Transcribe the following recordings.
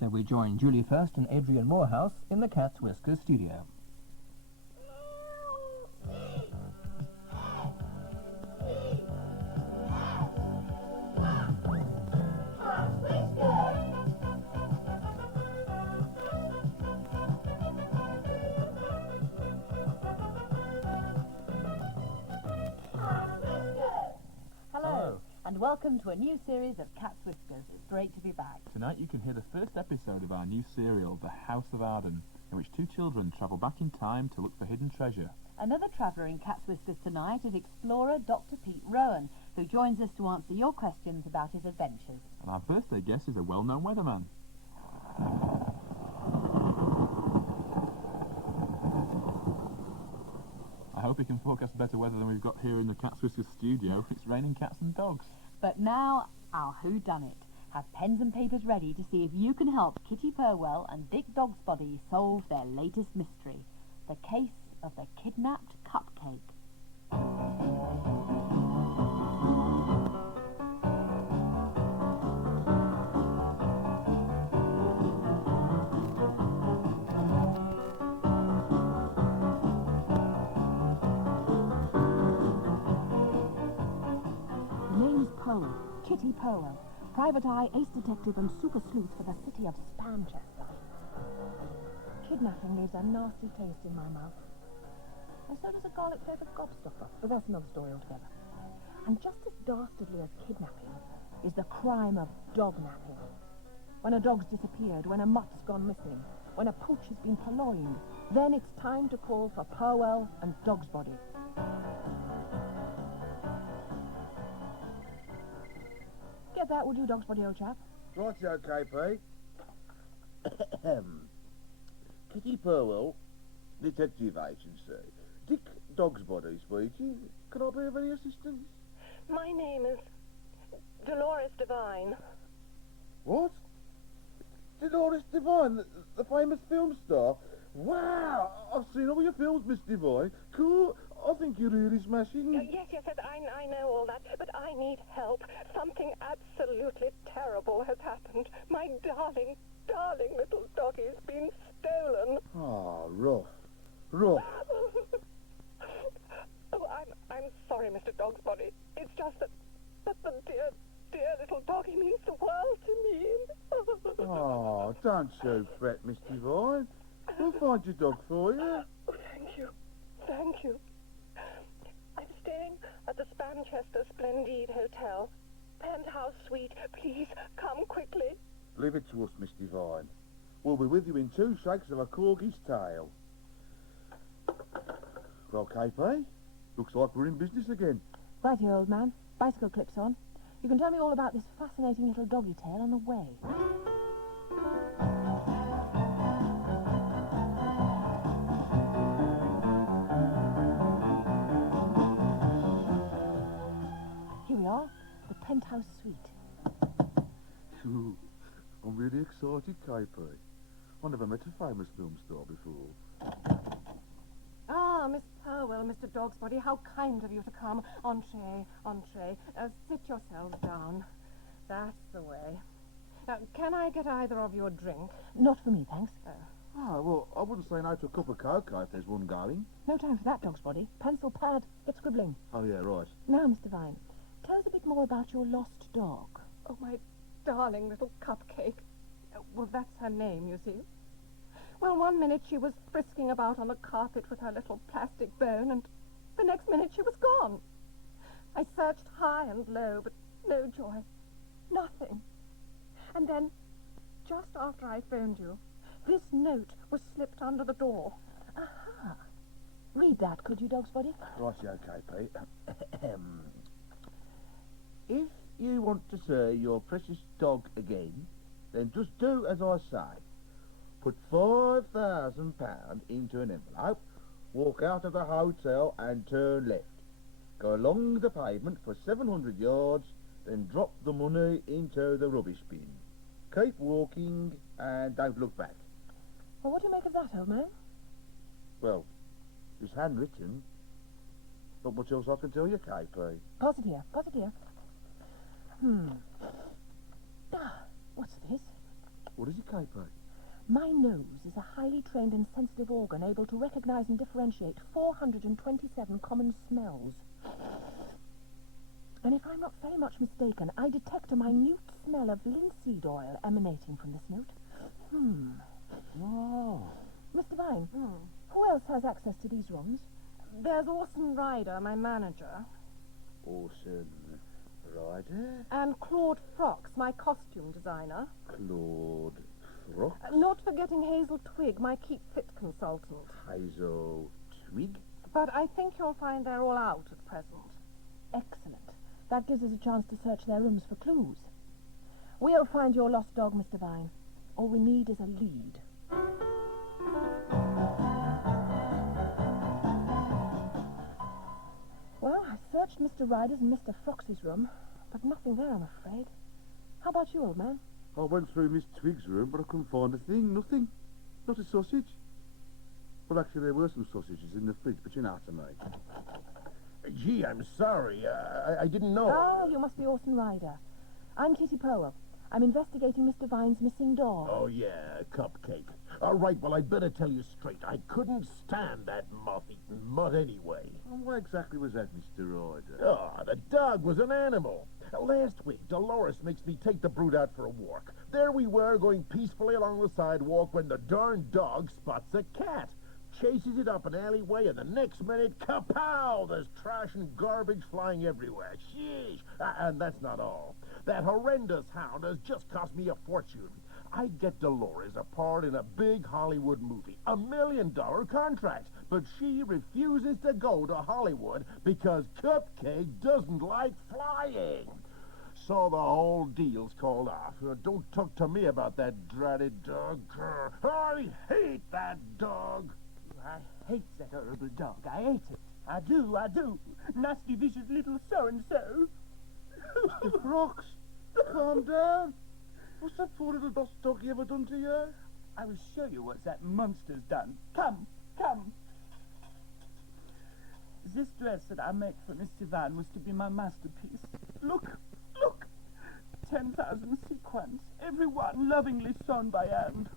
So we join Julie First and Adrian Moorhouse in the Cat's Whiskers studio. Hello, and welcome to a new series of Cat's Whiskers. It's great to be back. Tonight you can hear the first episode of our new serial, The House of Arden, in which two children travel back in time to look for hidden treasure. Another traveller in Cat's Whiskers tonight is explorer Dr. Pete Rowan, who joins us to answer your questions about his adventures. And our birthday guest is a well-known weatherman. I hope he can forecast better weather than we've got here in the Cat's Whiskers studio. It's raining cats and dogs. But now, our whodunit. Have pens and papers ready to see if you can help Kitty Purrwell and Dick Dogsbody solve their latest mystery, the case of the kidnapped cupcake. The name is Purrwell, Kitty Purrwell, private eye, ace detective and super sleuth for the city of Spamchester. Kidnapping leaves a nasty taste in my mouth. And so does a garlic-flavoured gobstopper, but that's another story altogether. And just as dastardly as kidnapping is the crime of dog-napping. When a dog's disappeared, when a mutt's gone missing, when a pooch has been purloined, then it's time to call for Purrwell and Dogsbody. Get that, would you, Dogsbody, old chap? Rightio, KP. Kitty Purrwell, Detective Agency. Dick Dogsbody speaking. Can I be of any assistance? My name is Dolores Devine. What? Dolores Devine, the famous film star? Wow! I've seen all your films, Miss Devine. Cool. I think you're really smashing. Yes, I know all that, but I need help. Something absolutely terrible has happened. My darling little doggie's been stolen. Ah, rough. Rough. Oh, I'm sorry, Mr. Dogsbody. It's just that the dear little doggie means the world to me. Oh, don't you fret, Miss Devine. We'll find your dog for you. Oh, thank you. I'm staying at the Spamchester Splendide Hotel. Penthouse suite. Please, come quickly. Leave it to us, Miss Devine. We'll be with you in 2 shakes of a corgi's tail. Well, KP, looks like we're in business again. Right here, old man. Bicycle clips on. You can tell me all about this fascinating little doggy tale on the way. Here we are, the penthouse suite. Phew, I'm really excited, KP. I never met a famous film star before. Ah, Miss Purrwell, Mr. Dogsbody, how kind of you to come. Entree. Sit yourselves down. That's the way. Can I get either of you a drink? Not for me, thanks. Ah, well, I wouldn't say no to a cup of cocoa if there's one going. No time for that, Dogsbody. Pencil, pad, get scribbling. Oh, yeah, right. Now, Mr. Devine, tell us a bit more about your lost dog. Oh, my darling little cupcake. Well, that's her name, you see. Well, one minute she was frisking about on the carpet with her little plastic bone, and the next minute she was gone. I searched high and low, but no joy. Nothing. And then, just after I phoned you, this note was slipped under the door. Aha. Read that, could you, Dogsbody? Rightio, KP. If you want to see your precious dog again, then just do as I say. Put £5,000 into an envelope, walk out of the hotel and turn left. Go along the pavement for 700 yards, then drop the money into the rubbish bin. Keep walking and don't look back. Well, what do you make of that, old man? Well, it's handwritten. Not much else I can tell you, KP. Pass it here. Ah, what's this? What is it, KP? My nose is a highly trained and sensitive organ able to recognise and differentiate 427 common smells. And if I'm not very much mistaken, I detect a minute smell of linseed oil emanating from this note. Oh. Mr. Vine, who else has access to these rooms? There's Orson Ryder, my manager, Orson Ryder? and Claude Frocks, my costume designer. Claude Frocks? Not forgetting Hazel Twig, my Keep Fit consultant. Hazel Twig? But I think you'll find they're all out at present. Excellent. That gives us a chance to search their rooms for clues. We'll find your lost dog, Mr. Vine. All we need is a lead. Well, I searched Mr. Ryder's and Mr. Fox's room, but nothing there, I'm afraid. How about you, old man? I went through Miss Twig's room, but I couldn't find a thing. Nothing. Not a sausage. Well, actually, there were some sausages in the fridge, but you know what I mean. Gee, I'm sorry. I didn't know. Oh, you must be Orson Ryder. I'm Kitty Purrwell. I'm investigating Mr. Vine's missing dog. Oh, yeah, cupcake. All right, well, I'd better tell you straight. I couldn't stand that moth-eating mutt anyway. Well, why exactly was that, Mr. Ryder? Oh, the dog was an animal. Last week, Dolores makes me take the brute out for a walk. There we were, going peacefully along the sidewalk when the darn dog spots a cat. Chases it up an alleyway, and the next minute, kapow! There's trash and garbage flying everywhere. Sheesh! And that's not all. That horrendous hound has just cost me a fortune. I'd get Dolores a part in a big Hollywood movie, $1 million contract, but she refuses to go to Hollywood because Cupcake doesn't like flying. So the whole deal's called off. Don't talk to me about that dratted dog. I hate that dog. I hate that horrible dog. I hate it. I do. Nasty, vicious little so-and-so. Mr. Frocks, calm down. What's that poor little lost doggy ever done to you? I will show you what that monster's done. Come. This dress that I made for Mr. Van was to be my masterpiece. Look. 10,000 sequins, every one lovingly sewn by hand.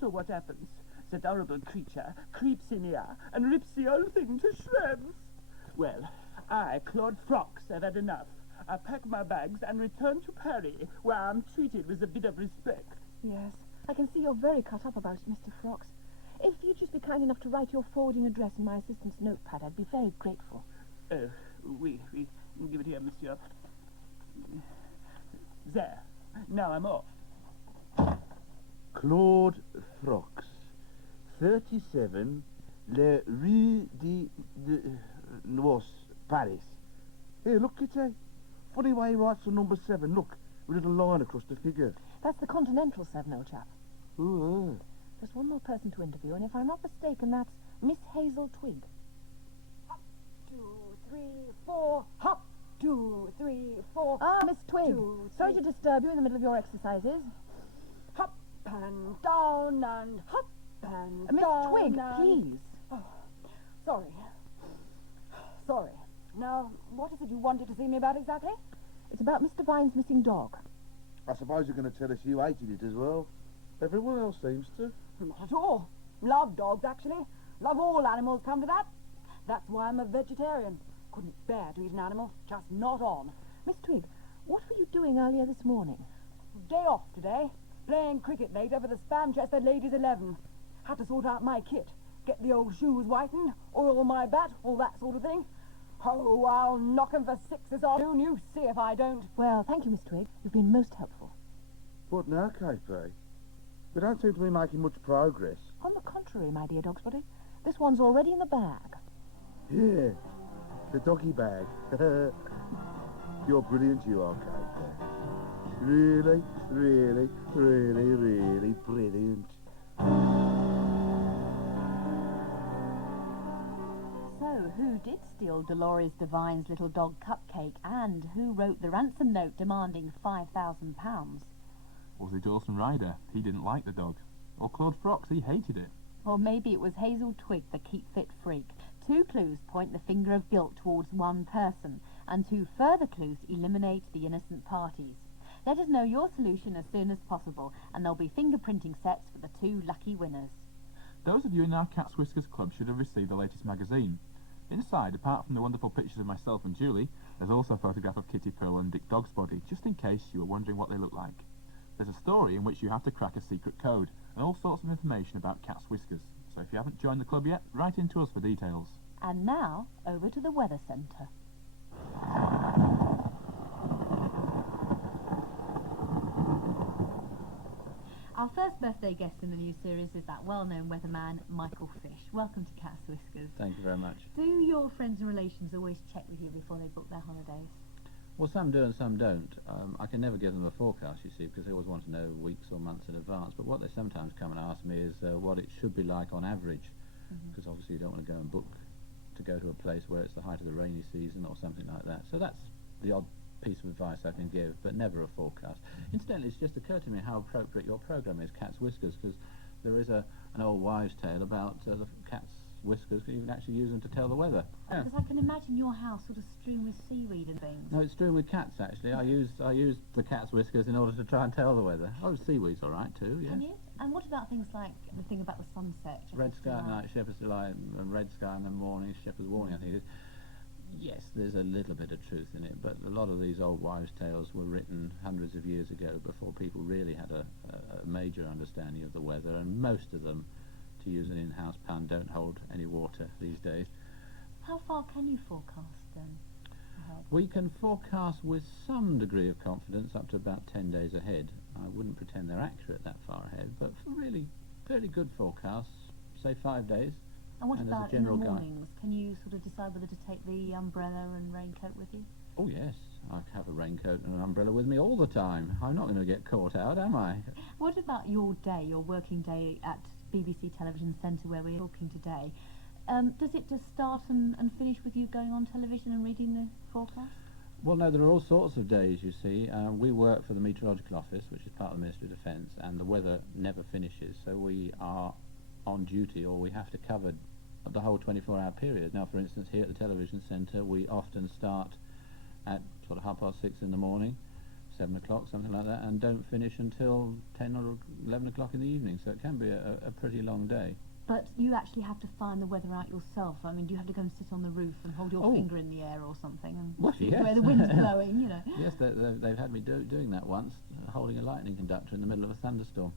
So what happens? That horrible creature creeps in here and rips the whole thing to shreds. Well, I, Claude Frocks, have had enough. I pack my bags and return to Paris, where I'm treated with a bit of respect. Yes, I can see you're very cut up about it, Mr. Frocks. If you'd just be kind enough to write your forwarding address in my assistant's notepad, I'd be very grateful. Oh, oui, give it here, monsieur. There. Now I'm off. Claude Frocks, 37 Le Rue de Nois, Paris. Here, look, Kitty. Funny way he writes the number 7. Look, with a line across the figure. That's the Continental 7, old chap. Ooh, There's one more person to interview, and if I'm not mistaken, that's Miss Hazel Twig. 2, 3, 4, hop! 2, 3, 4. Ah, Miss Twig. 2, Sorry to disturb you in the middle of your exercises. Hop and down and hop and Miss down Twig, and... please. Sorry. Now, what is it you wanted to see me about exactly? It's about Mr. Vine's missing dog. I suppose you're going to tell us you hated it as well. Everyone else seems to. Not at all. Love dogs, actually. Love all animals, come to that. That's why I'm a vegetarian. Couldn't bear to eat an animal, just not on. Miss Twig, what were you doing earlier this morning? Day off today. Playing cricket later for the Spamchester Ladies 11. Had to sort out my kit. Get the old shoes whitened, oil my bat, all that sort of thing. Oh, I'll knock 'em for 6 this afternoon. You see if I don't. Well, thank you, Miss Twig. You've been most helpful. What now, KP? We don't seem to be making much progress. On the contrary, my dear Dogsbody, this one's already in the bag. Yeah, the doggy bag. You're brilliant, you are, KP. Really, really, really, really brilliant. So, who did steal Dolores Devine's little dog Cupcake, and who wrote the ransom note demanding £5,000? Was it Orson Ryder? He didn't like the dog. Or Claude Frocks? He hated it. Or maybe it was Hazel Twig, the Keep Fit freak. 2 clues point the finger of guilt towards one person, and 2 further clues eliminate the innocent parties. Let us know your solution as soon as possible, and there'll be fingerprinting sets for the 2 lucky winners. Those of you in our Cats Whiskers Club should have received the latest magazine. Inside, apart from the wonderful pictures of myself and Julie, there's also a photograph of Kitty Purrwell and Dick Dogsbody, just in case you were wondering what they look like. There's a story in which you have to crack a secret code, and all sorts of information about Cats Whiskers. So if you haven't joined the club yet, write in to us for details. And now, over to the Weather Centre. Our first birthday guest in the new series is that well-known weatherman, Michael Fish. Welcome to Cats Whiskers. Thank you very much. Do your friends and relations always check with you before they book their holidays? Well, some do and some don't. I can never give them a forecast, you see, because they always want to know weeks or months in advance. But what they sometimes come and ask me is what it should be like on average, because obviously you don't want to go and book to go to a place where it's the height of the rainy season or something like that. So that's the odd piece of advice I can give, but never a forecast. Incidentally, it's just occurred to me how appropriate your programme is, Cat's Whiskers, because there is an old wives' tale about the cat's whiskers, because you can actually use them to tell the weather. Yeah. Because I can imagine your house sort of strewn with seaweed and things. No, it's strewn with cats, actually. I use the cat's whiskers in order to try and tell the weather. Oh, seaweed's all right, too, yes. Can you? And what about things like the thing about the sunset? Red sky at night, shepherd's delight, and red sky in the morning, shepherd's warning, I think it is. Yes, there's a little bit of truth in it, but a lot of these old wives' tales were written hundreds of years ago, before people really had a major understanding of the weather, and most of them, to use an in-house pun, don't hold any water these days. How far can you forecast then? Ahead? We can forecast with some degree of confidence up to about 10 days ahead. I wouldn't pretend they're accurate that far ahead, but for really fairly good forecasts, say 5 days. And what And as a about in the general guide. mornings? Can you sort of decide whether to take the umbrella and raincoat with you? Oh yes, I have a raincoat and an umbrella with me all the time. I'm not going to get caught out, am I? What about your day, your working day at BBC Television Centre where we're talking today? Does it just start and finish with you going on television and reading the forecast? Well, no, there are all sorts of days, you see. We work for the Meteorological Office, which is part of the Ministry of Defence, and the weather never finishes, so we are on duty, or we have to cover the whole 24-hour period. Now, for instance, here at the Television Centre, we often start at sort of 6:30 in the morning, 7 o'clock, something like that, and don't finish until 10 or 11 o'clock in the evening, so it can be a pretty long day. But you actually have to find the weather out yourself. I mean, do you have to go and sit on the roof and hold your finger in the air or something and Well, see yes. where the wind's blowing, you know? Yes, they've had me doing that once, holding a lightning conductor in the middle of a thunderstorm.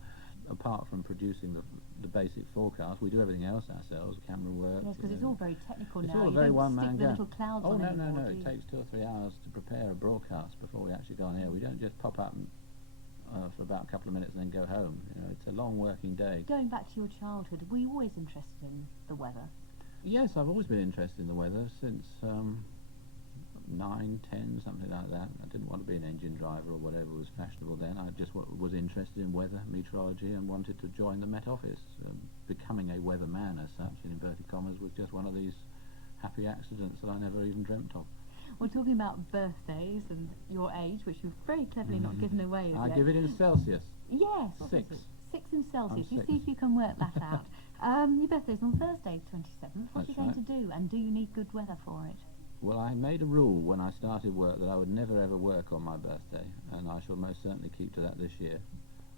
Apart from producing the basic forecast, we do everything else ourselves, camera work. Yes, because it's all very technical It's now. all a You very don't one-man stick the go. little clouds Oh, on no, anymore, no, do you? it takes 2 or 3 hours to prepare a broadcast before we actually go on air. We don't just pop up for about a couple of minutes and then go home. You know, it's a long working day. Going back to your childhood, were you always interested in the weather? Yes, I've always been interested in the weather since 9, 10, something like that. I didn't want to be an engine driver or whatever was fashionable then. I just was interested in weather, meteorology, and wanted to join the Met Office. Becoming a weatherman, as such, in inverted commas, was just one of these happy accidents that I never even dreamt of. We're talking about birthdays and your age, which you've very cleverly not given away as I yet. give it in Celsius. Yes. 6. 6 in Celsius. I'm You 6. see if you can work that out. Your birthday's on Thursday, 27th. What are you That's going right. to do? And do you need good weather for it? Well, I made a rule when I started work that I would never ever work on my birthday, and I shall most certainly keep to that this year.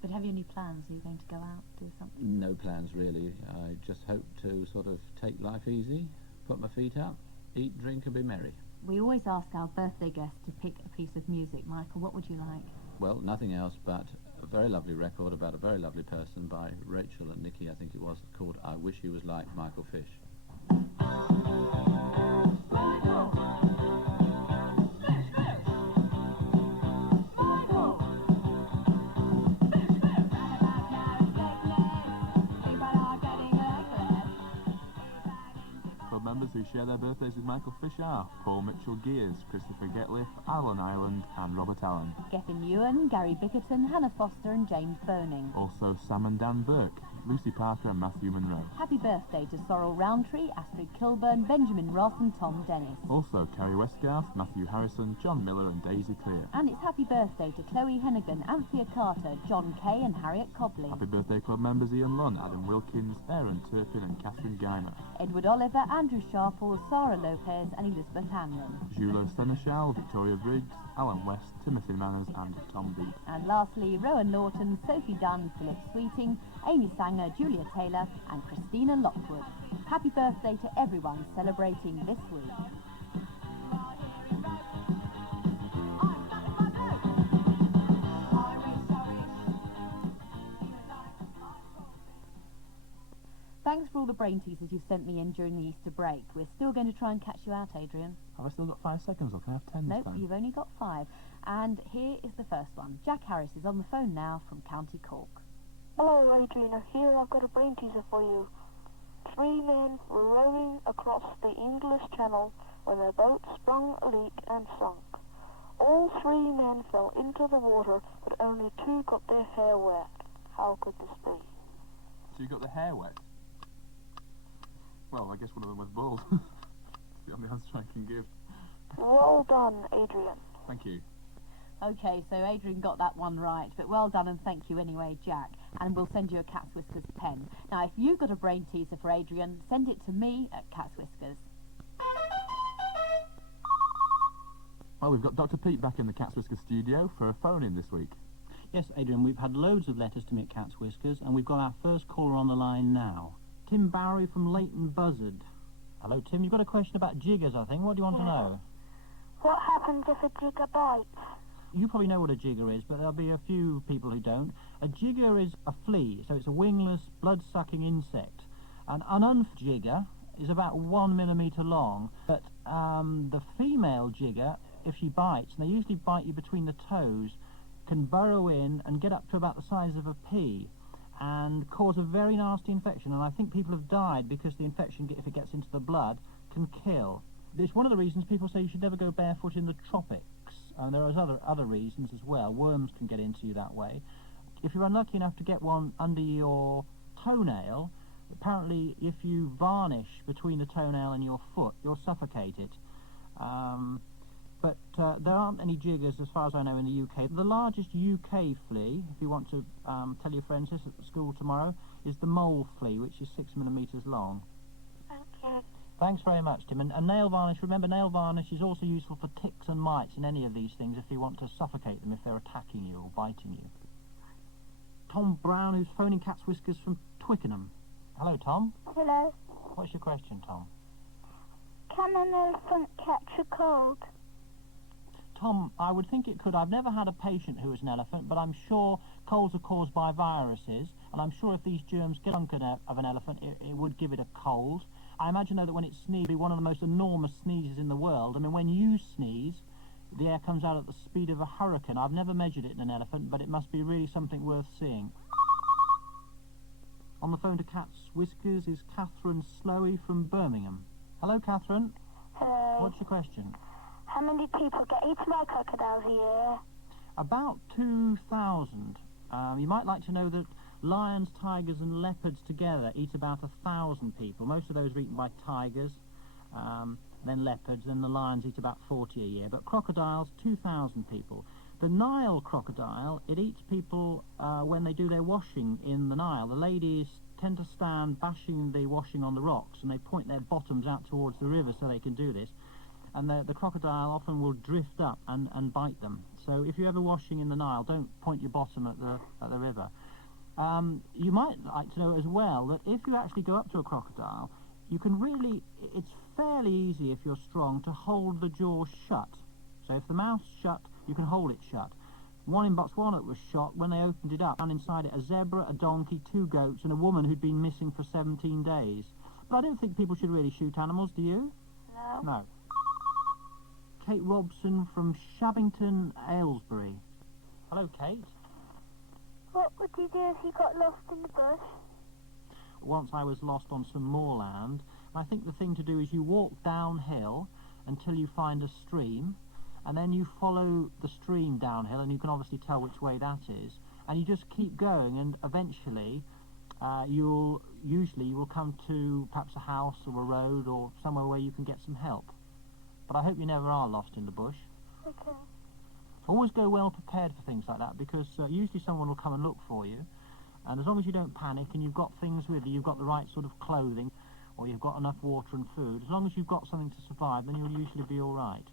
But have you any plans? Are you going to go out, do something? No plans really. I just hope to sort of take life easy, put my feet up, eat, drink and be merry. We always ask our birthday guests to pick a piece of music. Michael, what would you like? Well, nothing else but a very lovely record about a very lovely person by Rachel and Nikki, I think it was, called I Wish He Was Like Michael Fish. Club members who share their birthdays with Michael Fish are Paul Mitchell Gears, Christopher Getliff, Alan Ireland and Robert Allen. Gethin Ewan, Gary Bickerton, Hannah Foster and James Boning. Also Sam and Dan Burke, Lucy Parker and Matthew Monroe. Happy birthday to Sorrel Roundtree, Astrid Kilburn, Benjamin Ross and Tom Dennis. Also Kerry Westgarth, Matthew Harrison, John Miller and Daisy Clear. And it's happy birthday to Chloe Hennigan, Anthea Carter, John Kay and Harriet Cobley. Happy birthday club members Ian Lunn, Adam Wilkins, Aaron Turpin and Catherine Geimer. Edward Oliver, Andrew Sharple, Sarah Lopez and Elizabeth Hanlon. Julo Seneschal, Victoria Briggs, Alan West Timothy Manners and Tom Beat. And lastly, Rowan Norton, Sophie Dunn, Philip Sweeting, Amy Sanger, Julia Taylor and Christina Lockwood. Happy birthday to everyone celebrating this week. Thanks for all the brain teasers you sent me in during the Easter break. We're still going to try and catch you out, Adrian. Have I still got 5 seconds, or can I have 10 this Nope, time? you've only got 5. And here is the first one. Jack Harris is on the phone now from County Cork. Hello, Adrian. Here I've got a brain teaser for you. 3 men were rowing across the English Channel when their boat sprung a leak and sunk. All 3 men fell into the water, but only 2 got their hair wet. How could this be? So you got the hair wet? Well, I guess one of them was bald. That's the only answer I can give. Well done, Adrian. Thank you. OK, so Adrian got that one right, but well done and thank you anyway, Jack. And we'll send you a Cat's Whiskers pen. Now, if you've got a brain teaser for Adrian, send it to me at Cat's Whiskers. Well, we've got Dr. Pete back in the Cat's Whiskers studio for a phone-in this week. Yes, Adrian, we've had loads of letters to me at Cat's Whiskers, and we've got our first caller on the line now. Tim Barry from Leighton Buzzard. Hello, Tim. You've got a question about jiggers, I think. What do you want to know? What happens if a jigger bites? You probably know what a jigger is, but there'll be a few people who don't. A jigger is a flea, so it's a wingless, blood-sucking insect. An unjigger is about 1 millimetre long, but the female jigger, if she bites, and they usually bite you between the toes, can burrow in and get up to about the size of a pea and cause a very nasty infection, and I think people have died because the infection, if it gets into the blood, can kill. It's one of the reasons people say you should never go barefoot in the tropics, and there are other reasons as well. Worms can get into you that way. If you're unlucky enough to get one under your toenail, apparently if you varnish between the toenail and your foot, you'll suffocate it. But there aren't any jiggers, as far as I know, in the UK. The largest UK flea, if you want to tell your friends this at school tomorrow, is the mole flea, which is 6 millimetres long. Okay. Thanks very much, Tim. And nail varnish, remember, nail varnish is also useful for ticks and mites and any of these things if you want to suffocate them if they're attacking you or biting you. Tom Brown, who's phoning Cat's Whiskers from Twickenham. Hello, Tom. Hello. What's your question, Tom? Can an elephant catch a cold? Tom, I would think it could. I've never had a patient who was an elephant, but I'm sure colds are caused by viruses, and I'm sure if these germs get on of an elephant, it would give it a cold. I imagine, though, that when it sneezes, it'd be one of the most enormous sneezes in the world. I mean, when you sneeze, the air comes out at the speed of a hurricane. I've never measured it in an elephant, but it must be really something worth seeing. On the phone to Cat's Whiskers is Catherine Slowey from Birmingham. Hello, Catherine. Hello. What's your question? How many people get eaten by crocodiles a year? About 2,000. You might like to know that lions, tigers and leopards together eat about 1,000 people. Most of those are eaten by tigers, then leopards, then the lions eat about 40 a year. But crocodiles, 2,000 people. The Nile crocodile, it eats people when they do their washing in the Nile. The ladies tend to stand bashing the washing on the rocks, and they point their bottoms out towards the river so they can do this. And the crocodile often will drift up and bite them. So if you're ever washing in the Nile, don't point your bottom at the river. You might like to know as well that if you actually go up to a crocodile, you can really, it's fairly easy if you're strong to hold the jaw shut. So if the mouth's shut, you can hold it shut. One in Botswana that was shot, when they opened it up, found inside it a zebra, a donkey, 2 goats and a woman who'd been missing for 17 days. But I don't think people should really shoot animals, do you? No. No. Kate Robson from Shabbington, Aylesbury. Hello, Kate. What would you do if you got lost in the bush? Once I was lost on some moorland. I think the thing to do is you walk downhill until you find a stream, and then you follow the stream downhill, and you can obviously tell which way that is, and you just keep going, and eventually you will come to perhaps a house or a road or somewhere where you can get some help. But I hope you never are lost in the bush. Okay. Always go well prepared for things like that, because usually someone will come and look for you, and as long as you don't panic and you've got things with you, you've got the right sort of clothing, or you've got enough water and food, as long as you've got something to survive, then you'll usually be all right.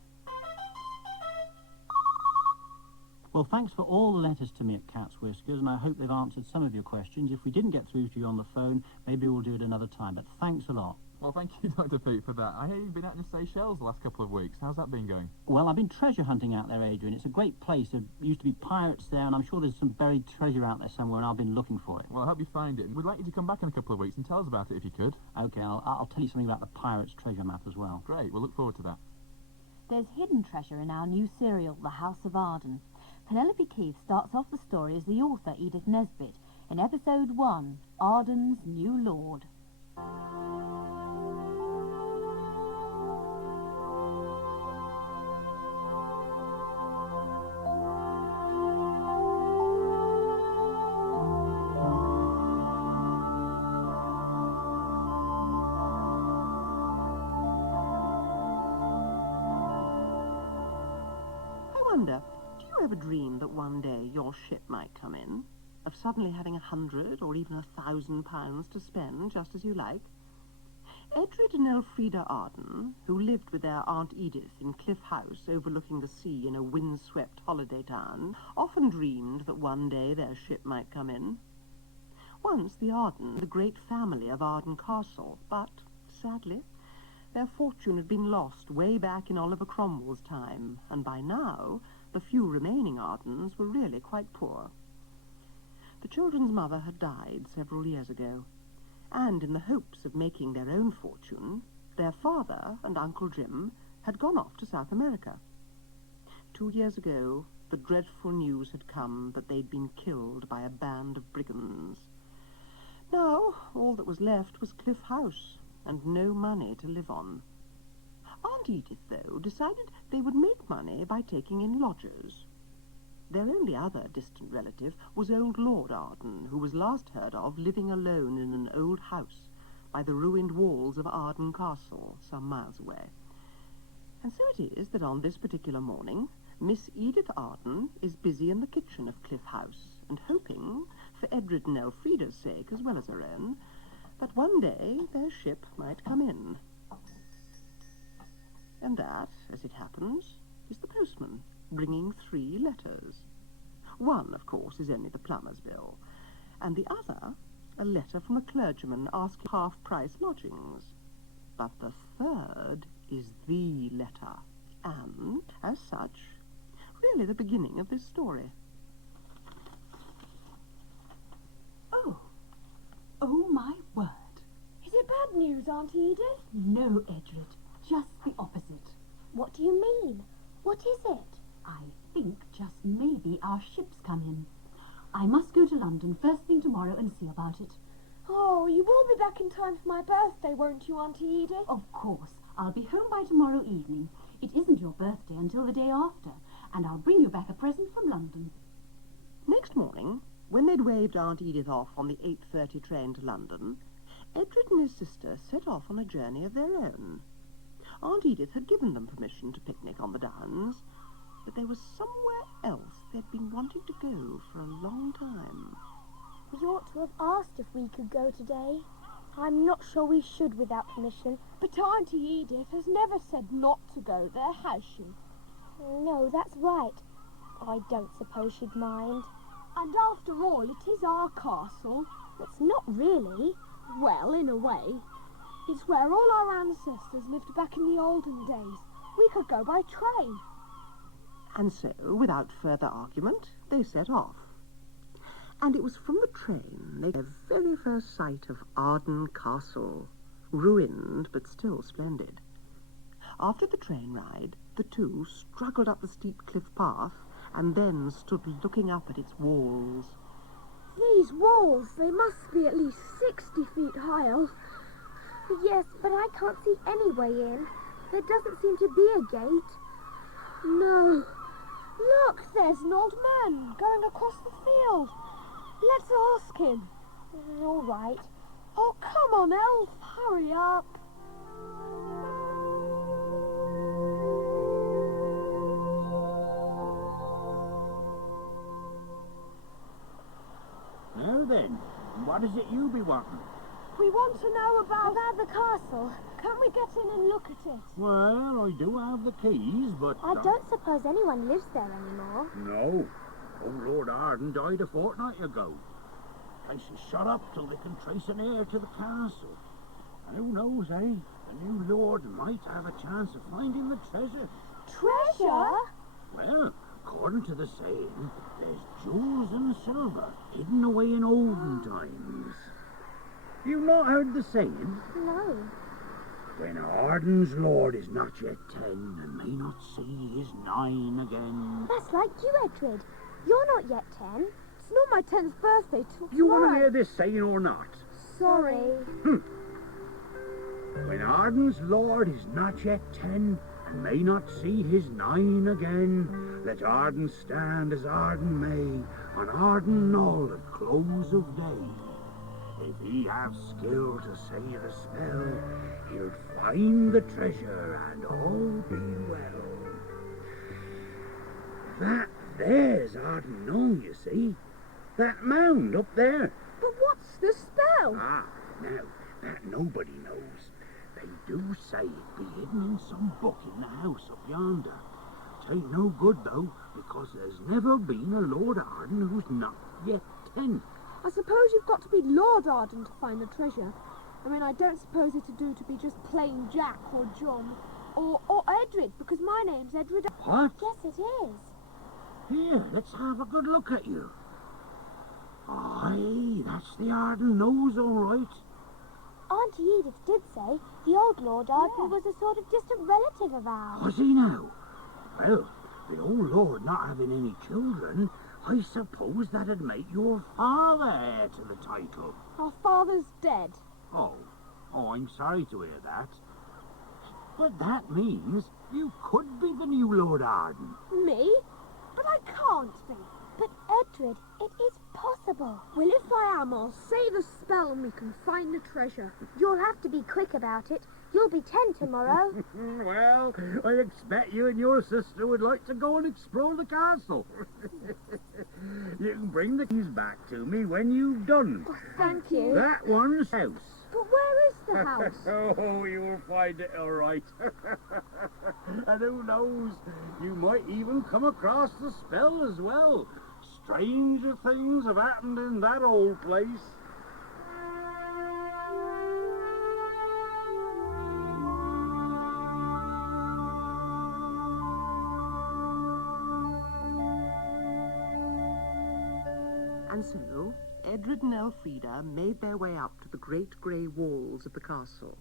Well, thanks for all the letters to me at Cat's Whiskers, and I hope they've answered some of your questions. If we didn't get through to you on the phone, maybe we'll do it another time, but thanks a lot. Well, thank you, Dr. Pete, for that. I hear you've been out in the Seychelles the last couple of weeks. How's that been going? Well, I've been treasure hunting out there, Adrian. It's a great place. There used to be pirates there, and I'm sure there's some buried treasure out there somewhere, and I've been looking for it. Well, I hope you find it. We'd like you to come back in a couple of weeks and tell us about it if you could. OK, I'll tell you something about the pirates' treasure map as well. Great, we'll look forward to that. There's hidden treasure in our new serial, The House of Arden. Penelope Keith starts off the story as the author, Edith Nesbit, in episode 1, Arden's New Lord. Do you ever dream that one day your ship might come in? Of suddenly having £100 or even £1,000 to spend just as you like? Edred and Elfrida Arden, who lived with their Aunt Edith in Cliff House overlooking the sea in a windswept holiday town, often dreamed that one day their ship might come in. Once the Arden, the great family of Arden Castle, but, sadly, their fortune had been lost way back in Oliver Cromwell's time, and by now the few remaining Ardens were really quite poor. The children's mother had died several years ago, and in the hopes of making their own fortune, their father and Uncle Jim had gone off to South America. 2 years ago, the dreadful news had come that they'd been killed by a band of brigands. Now, all that was left was Cliff House, and no money to live on. Aunt Edith, though, decided they would make money by taking in lodgers. Their only other distant relative was old Lord Arden, who was last heard of living alone in an old house by the ruined walls of Arden Castle, some miles away. And so it is that on this particular morning, Miss Edith Arden is busy in the kitchen of Cliff House, and hoping, for Edred and Elfrida's sake as well as her own, that one day their ship might come in. And that, as it happens, is the postman, bringing 3 letters. One, of course, is only the plumber's bill, and the other, a letter from a clergyman asking half-price lodgings. But the third is the letter, and, as such, really the beginning of this story. Oh, my word. Is it bad news, Auntie Edith? No, Edred. Just the opposite. What do you mean? What is it? I think just maybe our ship's come in. I must go to London first thing tomorrow and see about it. Oh, you will be back in time for my birthday, won't you, Auntie Edith? Of course. I'll be home by tomorrow evening. It isn't your birthday until the day after, and I'll bring you back a present from London. Next morning, when they'd waved Aunt Edith off on the 8:30 train to London, Edred and his sister set off on a journey of their own. Aunt Edith had given them permission to picnic on the Downs, but there was somewhere else they'd been wanting to go for a long time. We ought to have asked if we could go today. I'm not sure we should without permission. But Auntie Edith has never said not to go there, has she? No, that's right. I don't suppose she'd mind. And after all, it is our castle. It's not really. Well, in a way. It's where all our ancestors lived back in the olden days. We could go by train. And so, without further argument, they set off. And it was from the train they got their very first sight of Arden Castle, ruined but still splendid. After the train ride, the two struggled up the steep cliff path and then stood looking up at its walls. These walls, they must be at least 60 feet high, Elf. Yes, but I can't see any way in. There doesn't seem to be a gate. No. Look, there's an old man going across the field. Let's ask him. All right. Oh, come on, Elf, hurry up. Now then, what is it you be wanting? We want to know about the castle. Can we get in and look at it? Well, I do have the keys, but... I don't suppose anyone lives there anymore. No, Old Lord Arden died a fortnight ago. Place is shut up till they can trace an heir to the castle. And who knows, eh? The new lord might have a chance of finding the treasure. Treasure? Well, according to the saying, there's jewels and silver hidden away in olden times. You've not heard the saying? No. When Arden's lord is not yet 10 and may not see his 9 again. That's like you, Edred. You're not yet 10. It's not my 10th birthday till You want to tomorrow. hear this saying or not? Sorry. When Arden's lord is not yet 10 and may not see his 9 again, let Arden stand as Arden may on Arden Knoll at close of day. If he have skill to say the spell, he'll find the treasure and all be well. That there's Arden Knoll, you see. That mound up there. But what's the spell? Ah, now, that nobody knows. They do say it be hidden in some book in the house up yonder. T'ain't no good, though, because there's never been a Lord Arden who's not yet 10. I suppose you've got to be Lord Arden to find the treasure. I mean, I don't suppose it'd do to be just plain Jack or John. Or Edred, because my name's Edred. What? Yes, it is. Here, let's have a good look at you. Aye, that's the Arden nose, all right. Auntie Edith did say the old Lord Arden was a sort of distant relative of ours. Was he now? Well, the old Lord not having any children, I suppose that'd make your father heir to the title. Our father's dead. Oh, I'm sorry to hear that. But that means you could be the new Lord Arden. Me? But I can't be. But Edred, it is possible. Well, if I am, I'll say the spell and we can find the treasure. You'll have to be quick about it. You'll be 10 tomorrow. Well, I expect you and your sister would like to go and explore the castle. You can bring the keys back to me when you've done. Oh, thank you. That one's house. But where is the house? Oh, you'll find it all right. And who knows, you might even come across the spell as well. Stranger things have happened in that old place. And so, Edred and Elfrida made their way up to the great grey walls of the castle.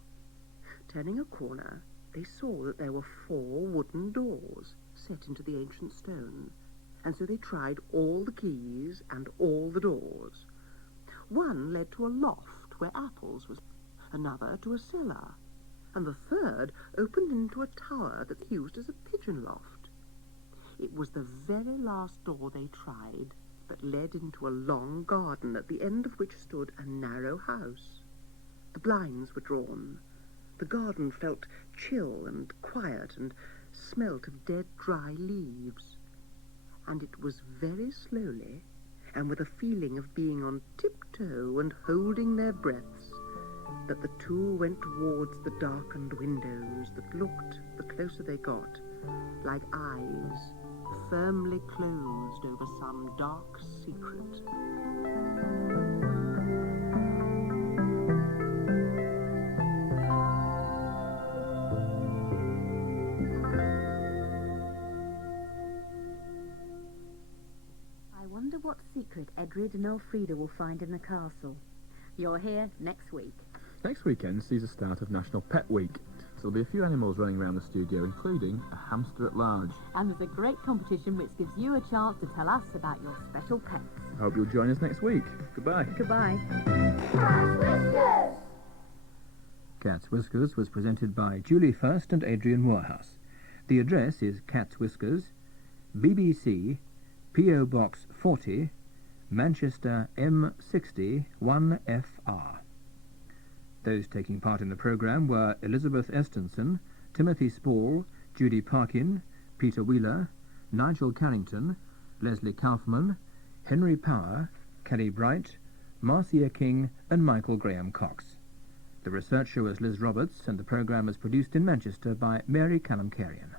Turning a corner, they saw that there were 4 wooden doors set into the ancient stone, and so they tried all the keys and all the doors. One led to a loft where apples was, another to a cellar, and the third opened into a tower that they used as a pigeon loft. It was the very last door they tried that led into a long garden at the end of which stood a narrow house. The blinds were drawn. The garden felt chill and quiet and smelt of dead, dry leaves. And it was very slowly, and with a feeling of being on tiptoe and holding their breaths, that the two went towards the darkened windows that looked, the closer they got, like eyes firmly closed over some dark secret. I wonder what secret Edred and Elfrida will find in the castle. You're here next week. Next weekend sees the start of National Pet Week. So there'll be a few animals running around the studio, including a hamster at large. And there's a great competition which gives you a chance to tell us about your special pets. I hope you'll join us next week. Goodbye. Goodbye. Cat's Whiskers was presented by Julie First and Adrian Moorhouse. The address is Cat's Whiskers, BBC, P.O. Box 40, Manchester M60 1FR. Those taking part in the programme were Elizabeth Estensen, Timothy Spall, Judy Parkin, Peter Wheeler, Nigel Carrington, Leslie KAUFMAN, Henry Power, Kelly Bright, Marcia King and Michael Graham Cox. The researcher was Liz Roberts, and the programme was produced in Manchester by Mary KALEMKERIAN.